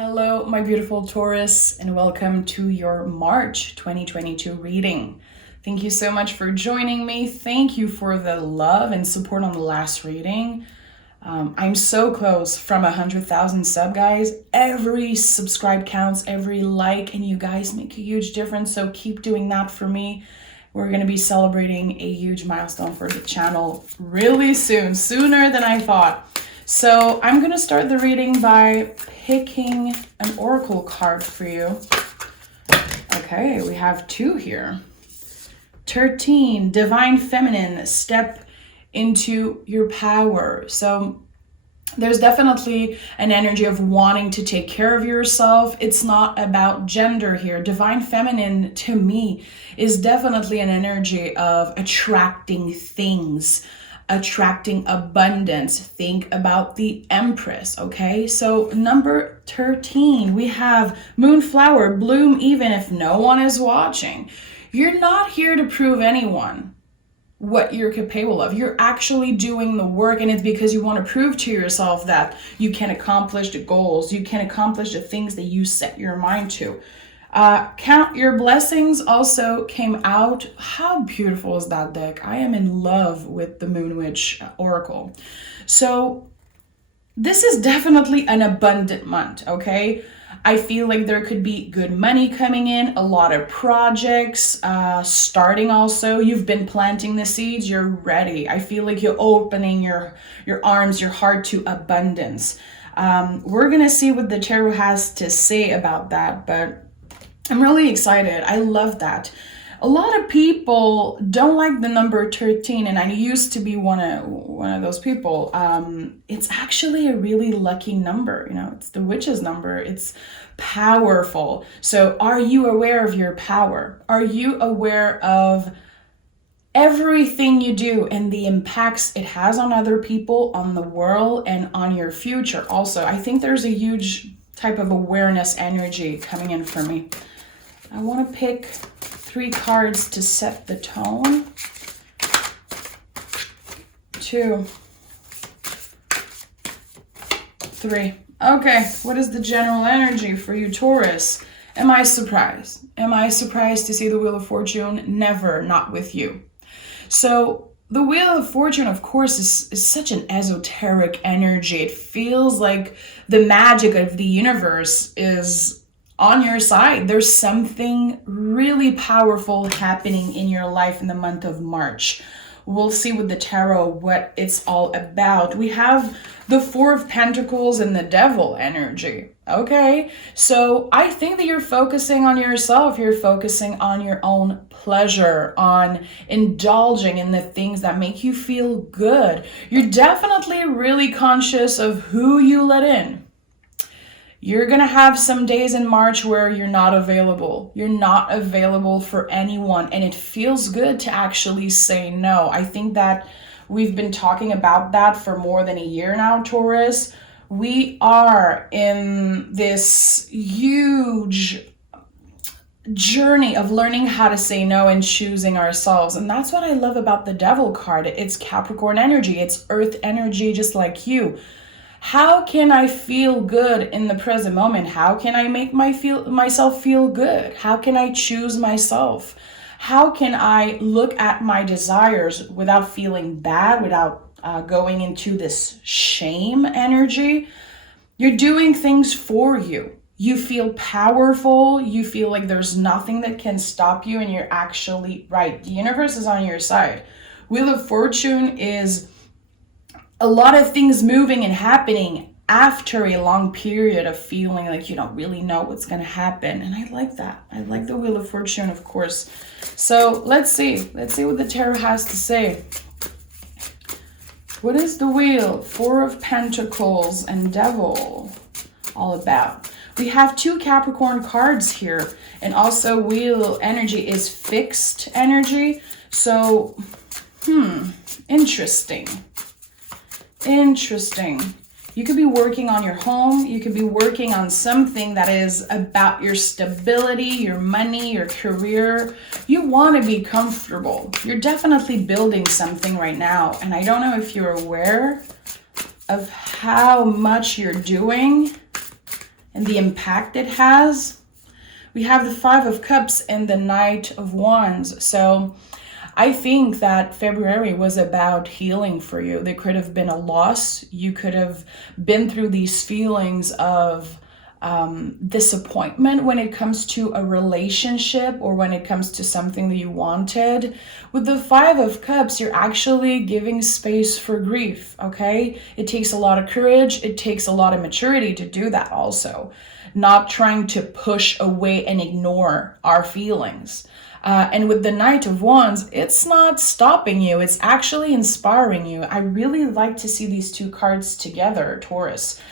Hello, my beautiful Taurus, and welcome to your March 2022 reading. Thank you so much for joining me. Thank you for the love and support on the last reading. I'm so close from 100,000 sub, guys. Every subscribe counts, every like, and you guys make a huge difference, so keep doing that for me. We're going to be celebrating a huge milestone for the channel really soon, sooner than I thought. So I'm going to start the reading by picking an oracle card for you. Okay, we have two here. 13, Divine Feminine, step into your power. So there's definitely an energy of wanting to take care of yourself. It's not about gender here. Divine Feminine, to me, is definitely an energy of attracting things, attracting abundance. Think about the Empress, okay? So number 13, we have Moonflower, bloom even if no one is watching. You're not here to prove anyone what you're capable of. You're actually doing the work, and it's because you want to prove to yourself that you can accomplish the goals, you can accomplish the things that you set your mind to. Count Your Blessings also came out. How beautiful is that deck? I am in love with the Moon Witch Oracle. So this is definitely an abundant month, okay? I feel like there could be good money coming in, a lot of projects starting also. You've been planting the seeds, you're ready. I feel like you're opening your arms, your heart to abundance. We're going to see what the tarot has to say about that, but I'm really excited. I love that. A lot of people don't like the number 13, and I used to be one of those people. It's actually a really lucky number. You know, it's the witch's number. It's powerful. So are you aware of your power? Are you aware of everything you do and the impacts it has on other people, on the world, and on your future? Also, I think there's a huge type of awareness energy coming in for me. I want to pick 3 cards to set the tone. 2, 3. Okay, what is the general energy for you, Taurus? Am I surprised? Am I surprised to see the Wheel of Fortune? Never, not with you. So the Wheel of Fortune, of course, is such an esoteric energy. It feels like the magic of the universe is on your side. There's something really powerful happening in your life in the month of March. We'll see with the tarot what it's all about. We have the 4 of Pentacles and the Devil energy. Okay, so I think that you're focusing on yourself. You're focusing on your own pleasure, on indulging in the things that make you feel good. You're definitely really conscious of who you let in. You're going to have some days in March where you're not available. You're not available for anyone, and it feels good to actually say no. I think that we've been talking about that for more than a year now, Taurus. We are in this huge journey of learning how to say no and choosing ourselves. And that's what I love about the Devil card. It's Capricorn energy. It's Earth energy, just like you. How can I feel good in the present moment? How can I make myself feel good? How can I choose myself? How can I look at my desires without feeling bad, without going into this shame energy? You're doing things for you. You feel powerful. You feel like there's nothing that can stop you, and you're actually right. The universe is on your side. Wheel of Fortune is a lot of things moving and happening after a long period of feeling like you don't really know what's going to happen. And I like that. I like the Wheel of Fortune, of course. So let's see. Let's see what the tarot has to say. What is the Wheel, 4 of Pentacles and Devil all about? We have 2 Capricorn cards here. And also Wheel energy is fixed energy. So, interesting. Interesting. You could be working on your home. You could be working on something that is about your stability, your money, your career. You want to be comfortable. You're definitely building something right now. And I don't know if you're aware of how much you're doing and the impact it has. We have the Five of Cups and the Knight of Wands. So I think that February was about healing for you. There could have been a loss. You could have been through these feelings of disappointment when it comes to a relationship or when it comes to something that you wanted. With the Five of Cups, you're actually giving space for grief, okay? It takes a lot of courage. It takes a lot of maturity to do that also. Not trying to push away and ignore our feelings. And with the Knight of Wands, it's not stopping you. It's actually inspiring you. I really like to see these two cards together, Taurus.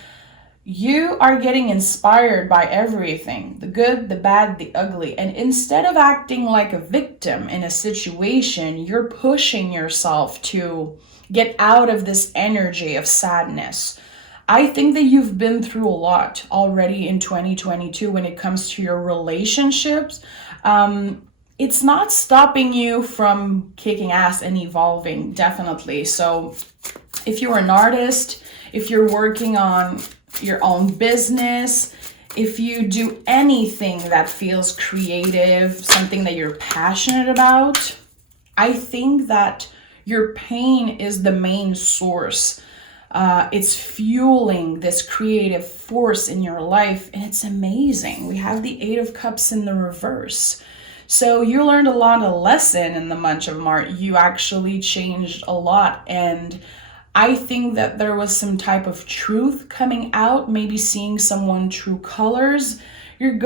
You are getting inspired by everything, the good, the bad, the ugly. And instead of acting like a victim in a situation, you're pushing yourself to get out of this energy of sadness. I think that you've been through a lot already in 2022 when it comes to your relationships. It's not stopping you from kicking ass and evolving, definitely. So if you're an artist, if you're working on your own business, if you do anything that feels creative, something that you're passionate about, I think that your pain is the main source. It's fueling this creative force in your life, and it's amazing. We have the Eight of Cups in the reverse. So you learned a lot of lesson in the month of March. You actually changed a lot, and I think that there was some type of truth coming out, maybe seeing someone true colors. You're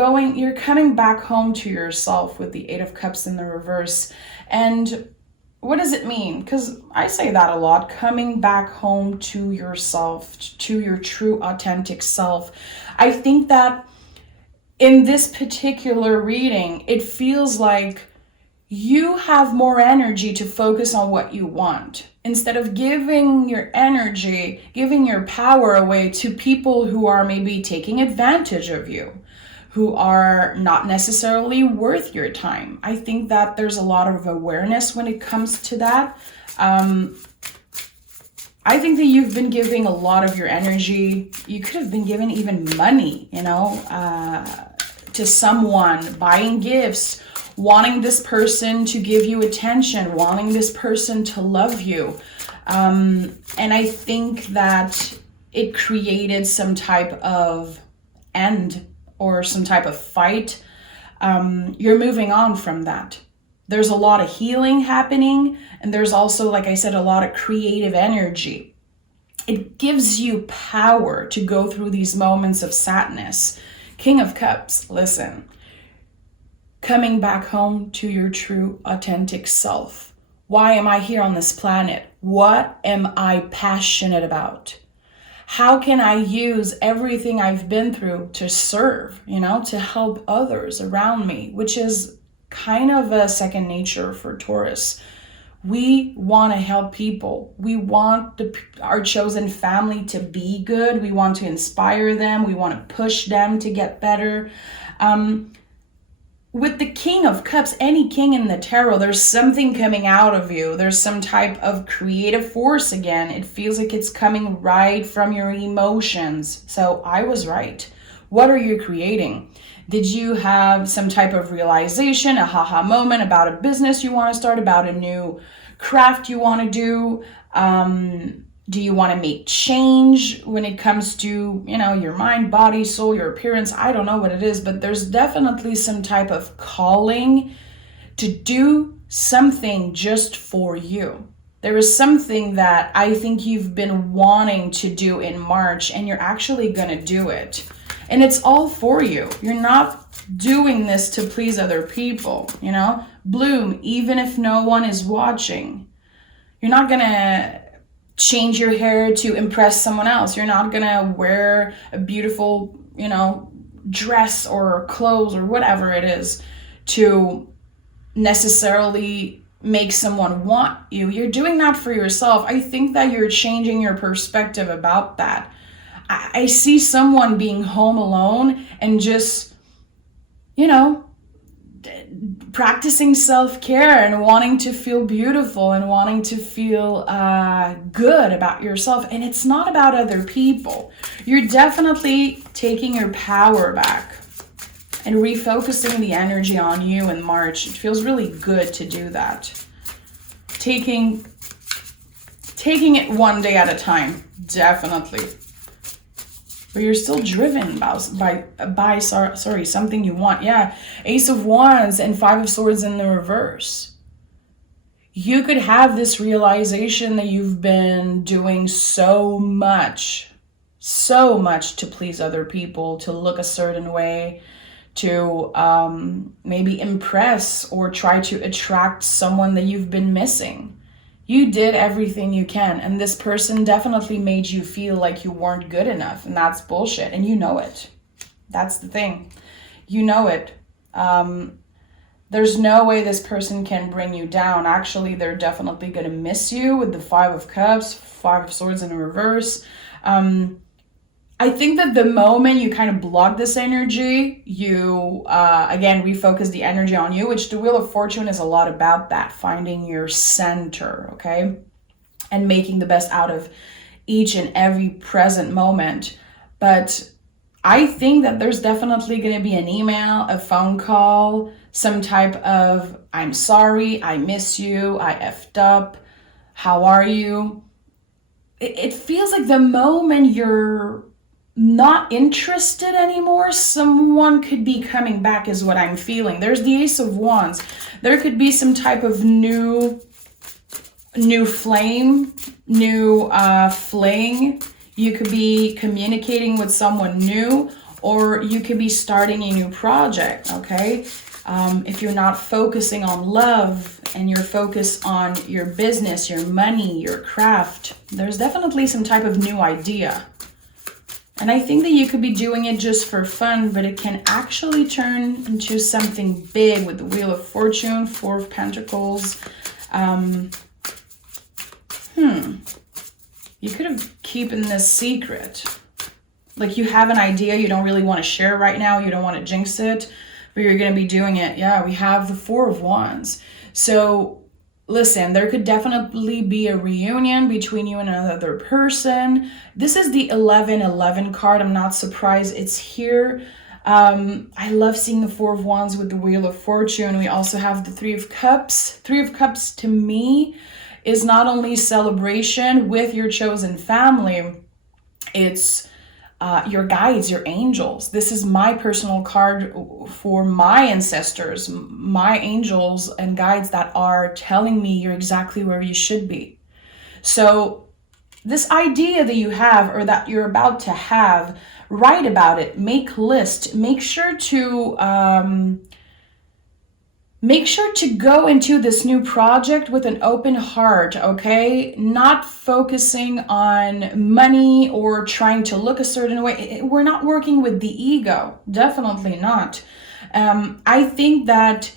coming back home to yourself with the Eight of Cups in the reverse. And what does it mean? Because I say that a lot, coming back home to yourself, to your true authentic self. I think that in this particular reading, it feels like you have more energy to focus on what you want instead of giving your energy, giving your power away to people who are maybe taking advantage of you, who are not necessarily worth your time. I think that there's a lot of awareness when it comes to that. I think that you've been giving a lot of your energy. You could have been given even money, to someone, buying gifts, wanting this person to give you attention, wanting this person to love you. And I think that it created some type of end or some type of fight. You're moving on from that. There's a lot of healing happening, and there's also, like I said, a lot of creative energy. It gives you power to go through these moments of sadness. King of Cups, listen. Coming back home to your true, authentic self. Why am I here on this planet? What am I passionate about? How can I use everything I've been through to serve, to help others around me, which is kind of a second nature for Taurus. We want to help people. We want our chosen family to be good. We want to inspire them. We want to push them to get better. With the King of Cups, any king in the tarot, there's something coming out of you. There's some type of creative force again. It feels like it's coming right from your emotions. So I was right. What are you creating? Did you have some type of realization, a haha moment about a business you want to start, about a new craft you want to do? Do you want to make change when it comes to, your mind, body, soul, your appearance? I don't know what it is, but there's definitely some type of calling to do something just for you. There is something that I think you've been wanting to do in March, and you're actually going to do it. And it's all for you. You're not doing this to please other people, Bloom, even if no one is watching. You're not going to change your hair to impress someone else. You're not going to wear a beautiful, dress or clothes or whatever it is to necessarily make someone want you. You're doing that for yourself. I think that you're changing your perspective about that. I see someone being home alone and just, practicing self-care and wanting to feel beautiful and wanting to feel good about yourself. And it's not about other people. You're definitely taking your power back and refocusing the energy on you in March. It feels really good to do that. Taking it one day at a time, definitely. But you're still driven by something you want. Yeah, Ace of Wands and Five of Swords in the reverse. You could have this realization that you've been doing so much to please other people, to look a certain way, to maybe impress or try to attract someone that you've been missing. You did everything you can, and this person definitely made you feel like you weren't good enough, and that's bullshit, and you know it. That's the thing. You know it. There's no way this person can bring you down. Actually, they're definitely going to miss you with the Five of Cups, Five of Swords in reverse. I think that the moment you kind of block this energy, you, again, refocus the energy on you, which the Wheel of Fortune is a lot about that, finding your center, okay? And making the best out of each and every present moment. But I think that there's definitely going to be an email, a phone call, some type of, I'm sorry, I miss you, I effed up, how are you? It feels like the moment you're not interested anymore, someone could be coming back is what I'm feeling. There's the Ace of Wands. There could be some type of new flame, new fling. You could be communicating with someone new, or you could be starting a new project, okay? If you're not focusing on love and you're focused on your business, your money, your craft, there's definitely some type of new idea. And I think that you could be doing it just for fun, but it can actually turn into something big with the Wheel of Fortune, Four of Pentacles. You could have keeping this secret. Like you have an idea, you don't really want to share right now, you don't want to jinx it, but you're going to be doing it. Yeah, we have the Four of Wands. So listen, there could definitely be a reunion between you and another person. This is the 1111 card. I'm not surprised it's here. I love seeing the Four of Wands with the Wheel of Fortune. We also have the Three of Cups. Three of Cups to me is not only celebration with your chosen family, it's your guides, your angels. This is my personal card for my ancestors, my angels and guides that are telling me you're exactly where you should be. So this idea that you have or that you're about to have, write about it, make list, make sure to go into this new project with an open heart, okay? Not focusing on money or trying to look a certain way. We're not working with the ego, definitely not. I think that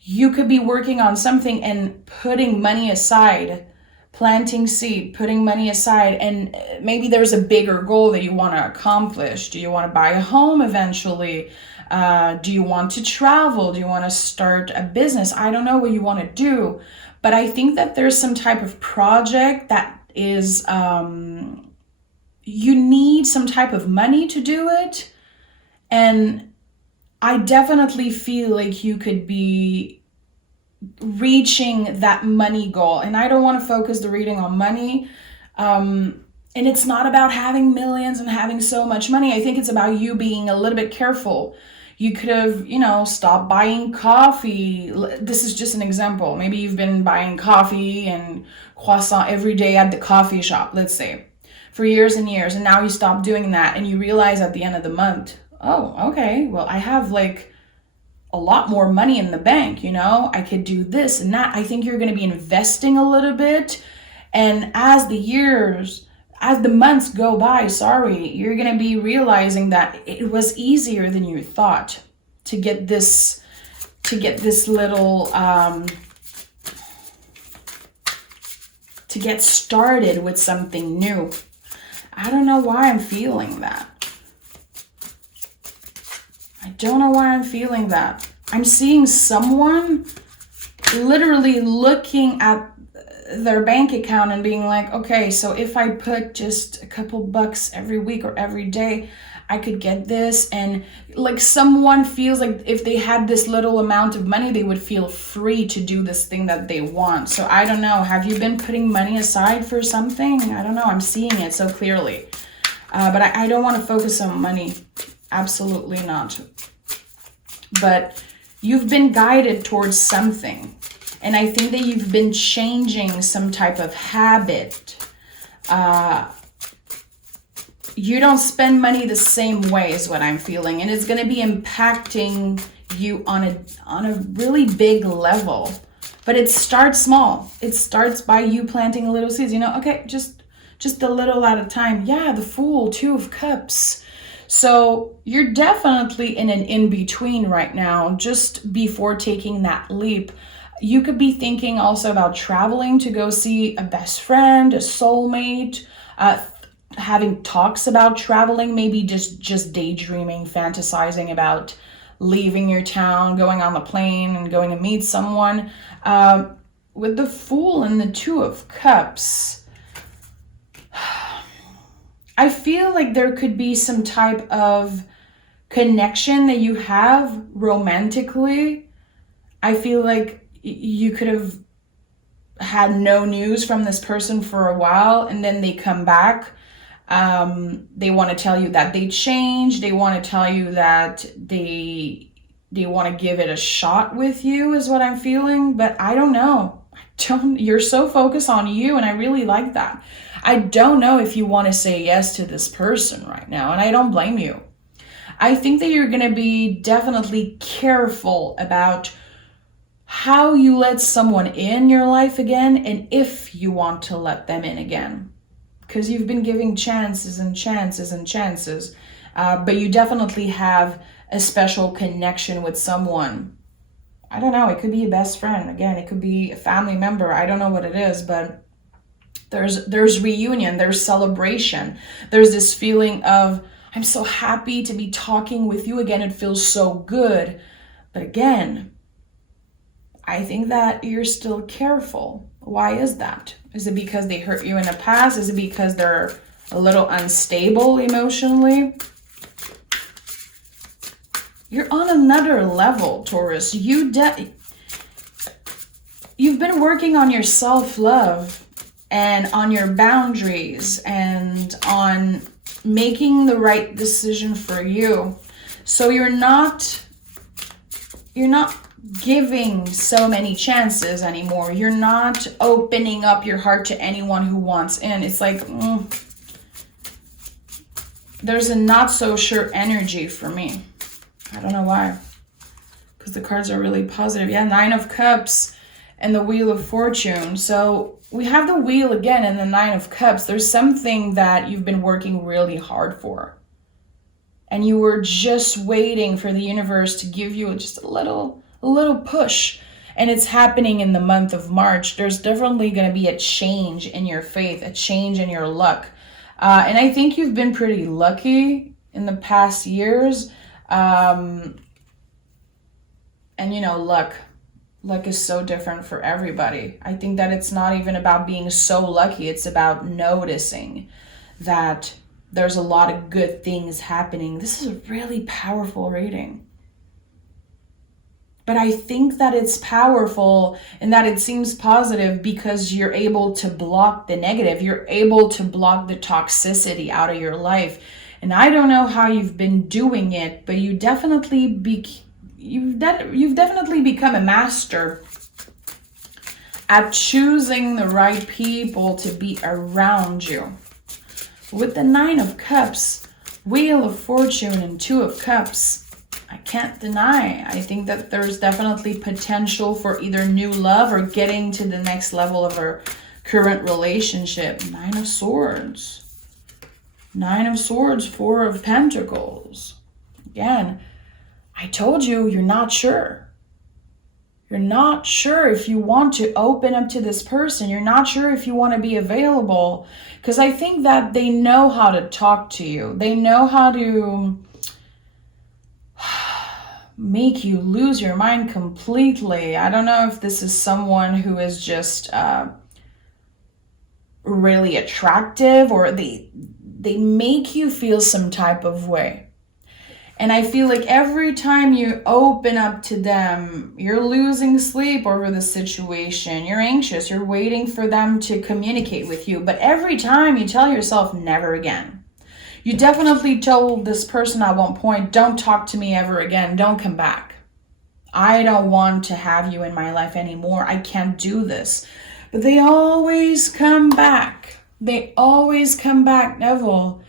you could be working on something and putting money aside, planting seed, putting money aside, and maybe there's a bigger goal that you want to accomplish. Do you want to buy a home eventually? Do you want to travel? Do you want to start a business? I don't know what you want to do, but I think that there's some type of project that is, you need some type of money to do it. And I definitely feel like you could be reaching that money goal. And I don't want to focus the reading on money. And it's not about having millions and having so much money. I think it's about you being a little bit careful. You could have, stopped buying coffee. This is just an example. Maybe you've been buying coffee and croissant every day at the coffee shop, let's say, for years and years. And now you stop doing that and you realize at the end of the month, oh, okay, well, I have like a lot more money in the bank, I could do this and that. I think you're going to be investing a little bit. And as the months go by, you're going to be realizing that it was easier than you thought to get this little, to get started with something new. I don't know why I'm feeling that. I I'm seeing someone literally looking at their bank account and being like, okay, so if I put just a couple bucks every week or every day, I could get this. And like someone feels like if they had this little amount of money, they would feel free to do this thing that they want. So I don't know, have you been putting money aside for something? I don't know, I'm seeing it so clearly. But I don't want to focus on money. Absolutely not. But you've been guided towards something. And I think that you've been changing some type of habit. You don't spend money the same way is what I'm feeling. And it's going to be impacting you on a really big level. But it starts small. It starts by you planting little seeds. You know, okay, just a little at a time. Yeah, the Fool, 2 of Cups. So you're definitely in an in-between right now, just before taking that leap. You could be thinking also about traveling to go see a best friend, a soulmate, having talks about traveling, maybe just daydreaming, fantasizing about leaving your town, going on the plane and going to meet someone. With the Fool and the 2 of Cups, I feel like there could be some type of connection that you have romantically. I feel like you could have had no news from this person for a while, and then they come back. They want to tell you that they changed. They want to tell you that they want to give it a shot with you is what I'm feeling. But I don't know. You're so focused on you, and I really like that. I don't know if you want to say yes to this person right now, and I don't blame you. I think that you're going to be definitely careful about how you let someone in your life again, and if you want to let them in again. Because you've been giving chances and chances and chances, but you definitely have a special connection with someone. I don't know, it could be a best friend. Again, it could be a family member. I don't know what it is, but there's reunion, there's celebration. There's this feeling of, I'm so happy to be talking with you again. It feels so good. But again, I think that you're still careful. Why is that? Is it because they hurt you in the past? Is it because they're a little unstable emotionally? You're on another level, Taurus. You've been working on your self-love and on your boundaries and on making the right decision for you. So you're not giving so many chances anymore. You're not opening up your heart to anyone who wants in. It's like, there's a not so sure energy for me. I don't know why. Because the cards are really positive. Yeah, 9 of Cups and the Wheel of Fortune. So we have the Wheel again and the 9 of Cups. There's something that you've been working really hard for. And you were just waiting for the universe to give you just a little push. And it's happening in the month of March. There's definitely going to be a change in your faith, a change in your luck. And I think you've been pretty lucky in the past years. And you know, luck is so different for everybody. I think that it's not even about being so lucky. It's about noticing that there's a lot of good things happening. This is a really powerful reading. But I think that it's powerful and that it seems positive because you're able to block the negative. You're able to block the toxicity out of your life. And I don't know how you've been doing it, but you've definitely become a master at choosing the right people to be around you. With the 9 of Cups, Wheel of Fortune, and 2 of Cups, I can't deny. I think that there's definitely potential for either new love or getting to the next level of our current relationship. 9 of Swords. 9 of Swords, 4 of Pentacles. Again, I told you, you're not sure. You're not sure if you want to open up to this person. You're not sure if you want to be available. Because I think that they know how to talk to you. They know how to make you lose your mind completely. I don't know if this is someone who is just really attractive, or they make you feel some type of way. And I feel like every time you open up to them, you're losing sleep over the situation. You're anxious. You're waiting for them to communicate with you. But every time you tell yourself, never again. You definitely told this person at one point, don't talk to me ever again. Don't come back. I don't want to have you in my life anymore. I can't do this. But they always come back. They always come back, Neville.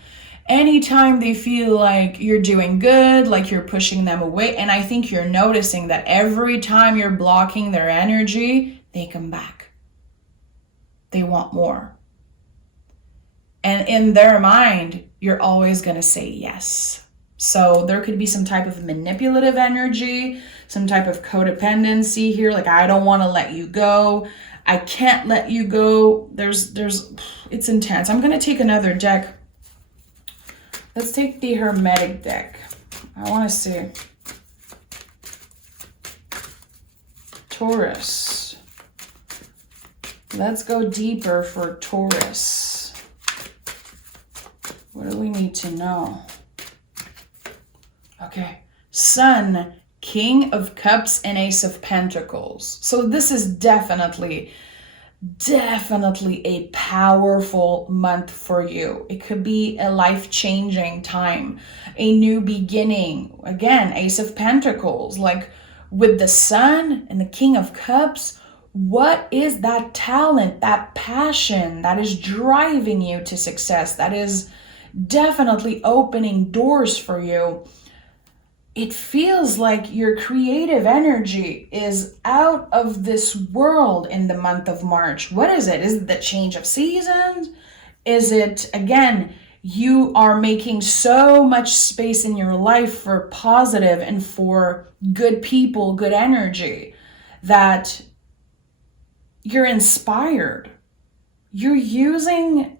Anytime they feel like you're doing good, like you're pushing them away, and I think you're noticing that every time you're blocking their energy, they come back. They want more. And in their mind, you're always going to say yes. So there could be some type of manipulative energy, some type of codependency here, like I don't want to let you go. I can't let you go. It's intense. I'm going to take another deck. Let's take the Hermetic deck. I want to see. Taurus. Let's go deeper for Taurus. What do we need to know? Okay. Sun, King of Cups, and Ace of Pentacles. So this is definitely a powerful month for you. It could be a life-changing time, a new beginning. Again, Ace of Pentacles, like with the Sun and the King of Cups, what is that talent, that passion that is driving you to success, that is definitely opening doors for you? It feels like your creative energy is out of this world in the month of March. What is it? Is it the change of seasons? Is it, again, you are making so much space in your life for positive and for good people, good energy, that you're inspired. You're using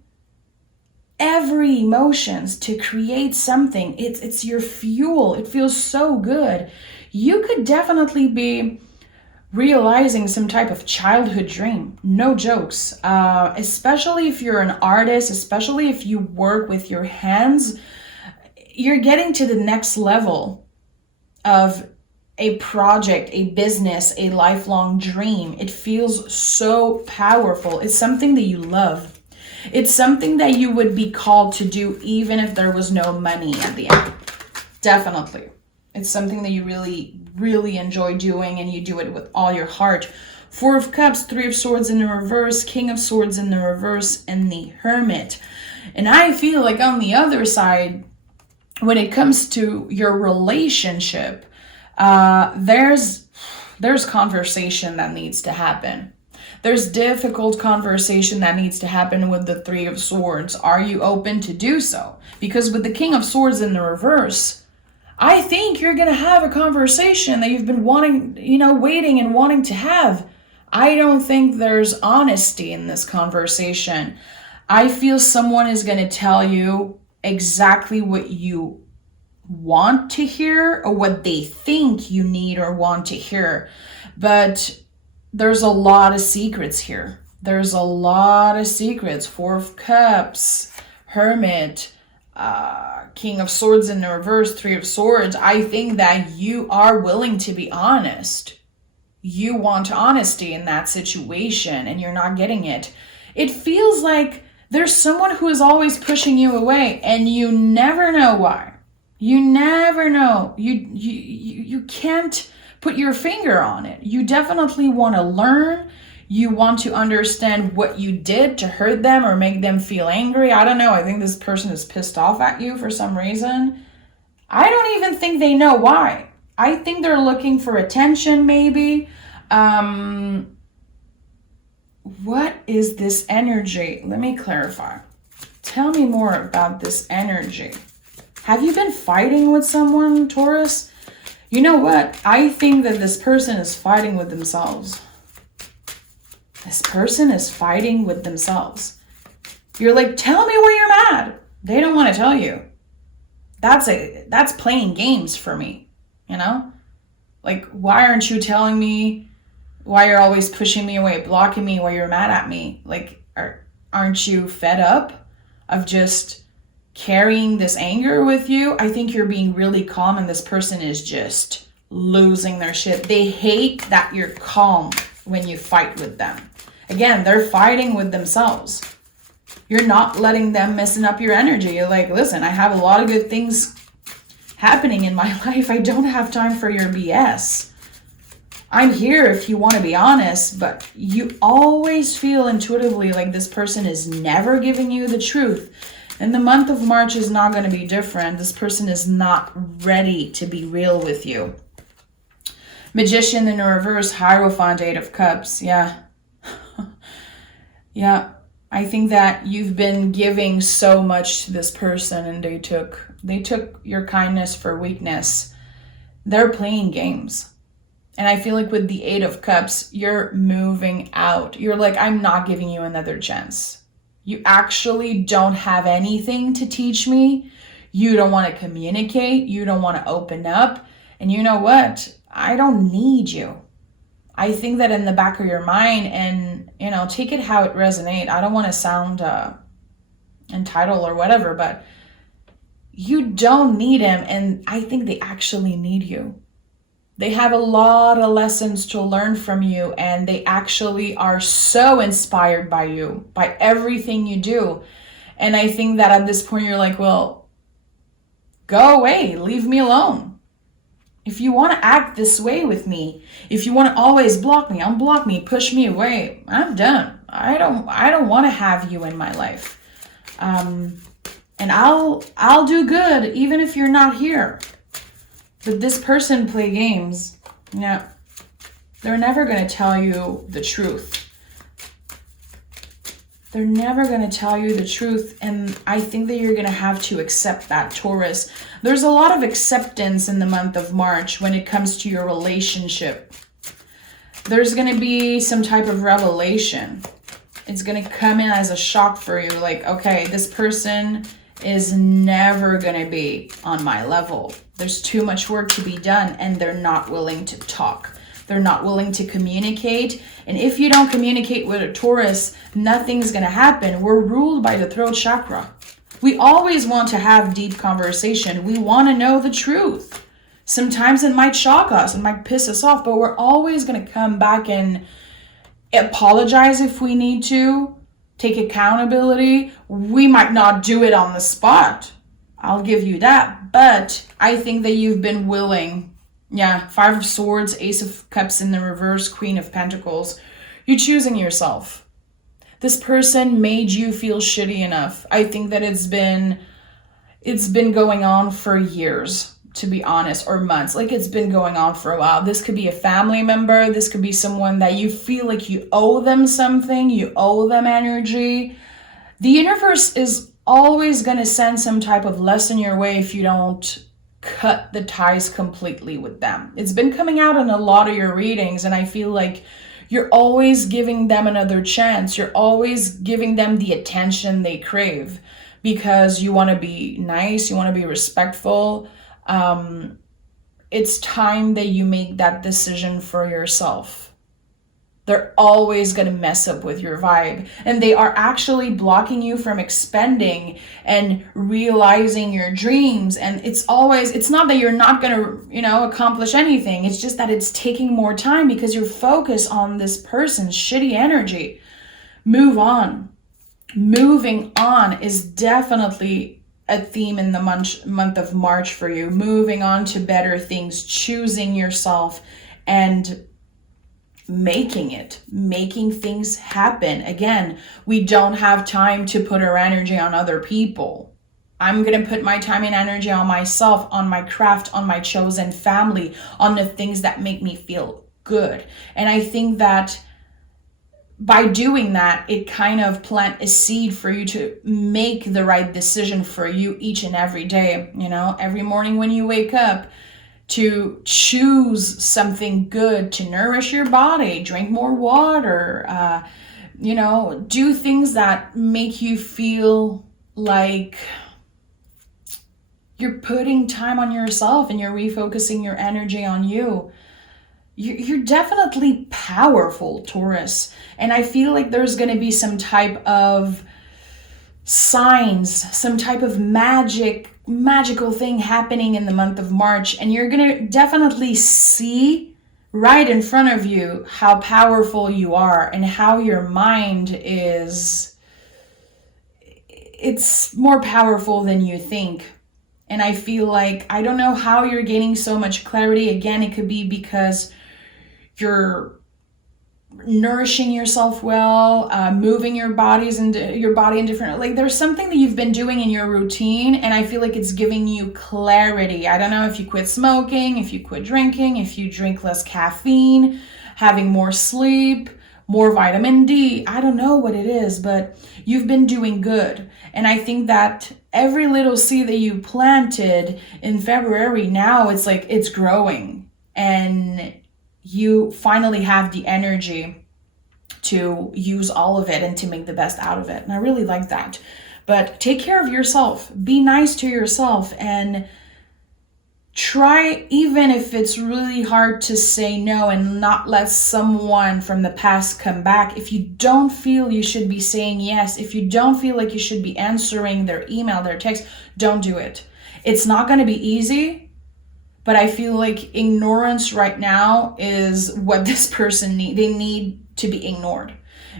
every emotions to create something. It's your fuel. It feels so good. You could definitely be realizing some type of childhood dream. No jokes. Especially if you're an artist, especially if you work with your hands, you're getting to the next level of a project, a business, a lifelong dream. It feels so powerful. It's something that you love. It's something that you would be called to do even if there was no money at the end. Definitely. It's something that you really, really enjoy doing, and you do it with all your heart. Four of Cups, Three of Swords in the reverse, King of Swords in the reverse, and the Hermit. And I feel like on the other side, when it comes to your relationship, there's conversation that needs to happen. There's difficult conversation that needs to happen with the Three of Swords. Are you open to do so? Because with the King of Swords in the reverse, I think you're going to have a conversation that you've been wanting, waiting and wanting to have. I don't think there's honesty in this conversation. I feel someone is going to tell you exactly what you want to hear or what they think you need or want to hear. But there's a lot of secrets here. There's a lot of secrets. Four of Cups, Hermit, King of Swords in the reverse, Three of Swords. I think that you are willing to be honest. You want honesty in that situation and you're not getting it. It feels like there's someone who is always pushing you away and you never know why. You never know. You can't put your finger on it. You definitely want to learn. You want to understand what you did to hurt them or make them feel angry. I don't know. I think this person is pissed off at you for some reason. I don't even think they know why. I think they're looking for attention, maybe. What is this energy? Let me clarify. Tell me more about this energy. Have you been fighting with someone, Taurus? You know what? I think that this person is fighting with themselves. This person is fighting with themselves. You're like, tell me why you're mad. They don't want to tell you. That's playing games for me, Like, why aren't you telling me why you're always pushing me away, blocking me, why you're mad at me? Like, aren't you fed up of just carrying this anger with you? I think you're being really calm and this person is just losing their shit. They hate that you're calm when you fight with them. Again, they're fighting with themselves. You're not letting them messing up your energy. You're like, listen, I have a lot of good things happening in my life. I don't have time for your BS. I'm here if you want to be honest, but you always feel intuitively like this person is never giving you the truth. And the month of March is not going to be different. This person is not ready to be real with you. Magician in the reverse, Hierophant, Eight of Cups. Yeah. Yeah. I think that you've been giving so much to this person and they took your kindness for weakness. They're playing games. And I feel like with the Eight of Cups, you're moving out. You're like, I'm not giving you another chance. You actually don't have anything to teach me. You don't want to communicate. You don't want to open up. And you know what? I don't need you. I think that in the back of your mind, and, you know, take it how it resonates. I don't want to sound entitled or whatever, but you don't need him. And I think they actually need you. They have a lot of lessons to learn from you, and they actually are so inspired by you, by everything you do. And I think that at this point you're like, well, go away, leave me alone. If you want to act this way with me, if you want to always block me, unblock me, push me away, I'm done. I don't want to have you in my life. And I'll do good even if you're not here. But this person play games. Yeah, they're never going to tell you the truth. They're never going to tell you the truth. And I think that you're going to have to accept that, Taurus. There's a lot of acceptance in the month of March when it comes to your relationship. There's going to be some type of revelation. It's going to come in as a shock for you. Like, okay, this person is never going to be on my level. There's too much work to be done, and they're not willing to talk. They're not willing to communicate. And if you don't communicate with a Taurus, nothing's going to happen. We're ruled by the throat chakra. We always want to have deep conversation. We want to know the truth. Sometimes it might shock us, it might piss us off, but we're always going to come back and apologize if we need to, take accountability. We might not do it on the spot. I'll give you that. But I think that you've been willing. Yeah, Five of Swords, Ace of Cups in the reverse, Queen of Pentacles. You're choosing yourself. This person made you feel shitty enough. I think that it's been going on for years, to be honest, or months. Like, it's been going on for a while. This could be a family member. This could be someone that you feel like you owe them something. You owe them energy. The universe is always going to send some type of lesson your way if you don't cut the ties completely with them. It's been coming out in a lot of your readings, and I feel like you're always giving them another chance. You're always giving them the attention they crave because you want to be nice, you want to be respectful. It's time that you make that decision for yourself. They're always going to mess up with your vibe, and they are actually blocking you from expanding and realizing your dreams. And it's not that you're not going to, accomplish anything. It's just that it's taking more time because you're focused on this person's shitty energy. Move on. Moving on is definitely a theme in the month of March for you. Moving on to better things, choosing yourself, and making things happen. Again, we don't have time to put our energy on other people. I'm going to put my time and energy on myself, on my craft, on my chosen family, on the things that make me feel good. And I think that by doing that, it kind of plant a seed for you to make the right decision for you each and every day. Every morning when you wake up, to choose something good to nourish your body, drink more water, do things that make you feel like you're putting time on yourself and you're refocusing your energy on you. you're definitely powerful, Taurus. And I feel like there's going to be some type of signs, some type of magical thing happening in the month of March. And you're going to definitely see right in front of you how powerful you are and how your mind is, it's more powerful than you think. And I feel like, I don't know how you're gaining so much clarity. Again, it could be because you're nourishing yourself well, moving your body in different, like there's something that you've been doing in your routine, and I feel like it's giving you clarity. I don't know if you quit smoking, if you quit drinking, if you drink less caffeine, having more sleep, more vitamin D. I don't know what it is, but you've been doing good. And I think that every little seed that you planted in February, now it's like it's growing, and you finally have the energy to use all of it and to make the best out of it. And I really like that. But take care of yourself. Be nice to yourself, and try, even if it's really hard to say no and not let someone from the past come back. If you don't feel you should be saying yes, if you don't feel like you should be answering their email, their text, don't do it. It's not going to be easy. But I feel like ignorance right now is what this person needs. They need to be ignored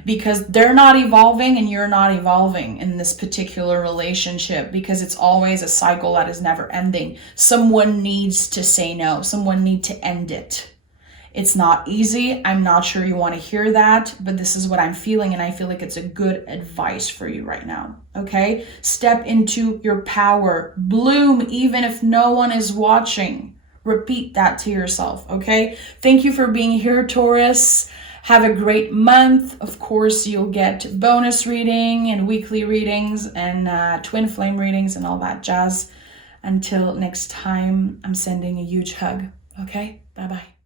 because they're not evolving and you're not evolving in this particular relationship, because it's always a cycle that is never ending. Someone needs to say no. Someone needs to end it. It's not easy. I'm not sure you want to hear that, but this is what I'm feeling, and I feel like it's a good advice for you right now. Okay? Step into your power. Bloom even if no one is watching. Repeat that to yourself, okay? Thank you for being here, Taurus. Have a great month. Of course, you'll get bonus reading and weekly readings and twin flame readings and all that jazz. Until next time, I'm sending a huge hug, okay? Bye-bye.